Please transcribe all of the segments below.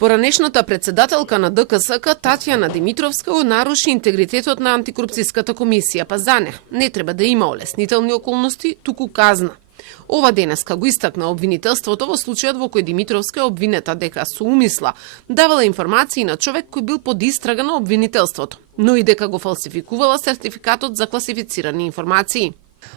Поранешната председателка на ДКСК Татјана Димитровска наруши интегритетот на антикорупцијската комисија, па за не треба да има олеснителни околности, туку казна. Ова денеска го истакна обвинителството во случајот во кој Димитровска е обвинета дека со умисла давала информации на човек кој бил под истрага на обвинителството, но и дека го фалсификувала сертификатот за класифицирани информации.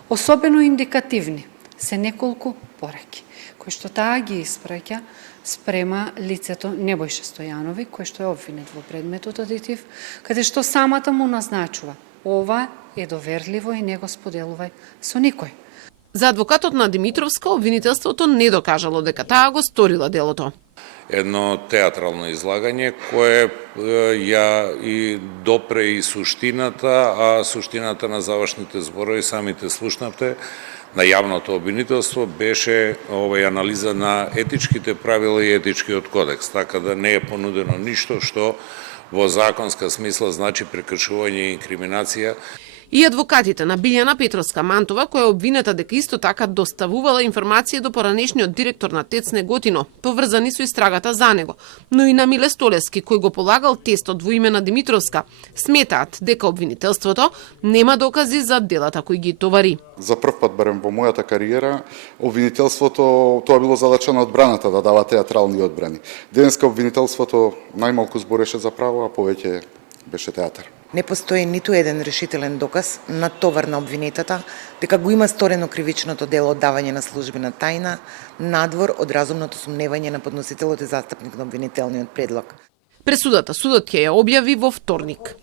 Особено индикативни се неколку пораки, кои што таа ги испраќа спрема лицето Небојша Стојанови, кој што е обвинет во предметот адитив, каде што самата му назначува: ова е доверливо и не го споделувај со никој. За адвокатот на Димитровска, обвинителството не докажало дека таа го сторила делото. Едно театрално излагање кое ја и допре и суштината, а суштината на завршните зборови самите слушнавте на јавното обвинителство беше анализа на етичките правила и етичкиот кодекс, така да не е понудено ништо што во законска смисла значи прекршување и инкриминација. И адвокатите на Билјана Петровска-Мантова, која е обвинета дека исто така доставувала информации до поранешниот директор на ТЕЦ Неготино, поврзани со истрагата за него, но и на Миле Столевски, кој го полагал тестот во име на Димитровска, сметаат дека обвинителството нема докази за делата кои ги товари. За прв пат барем во мојата кариера, обвинителството, тоа било задача на одбраната да дава театрални одбрани. Денеска обвинителството најмалку збореше за право, а повеќе беше театар. Не постои ниту еден решителен доказ на товар на обвинетата дека го има сторено кривичното дело оддавање на службена тајна надвор од разумното сумневање на подносителот и застапник на обвинителниот предлог. Пресудата судот ќе ја објави во вторник.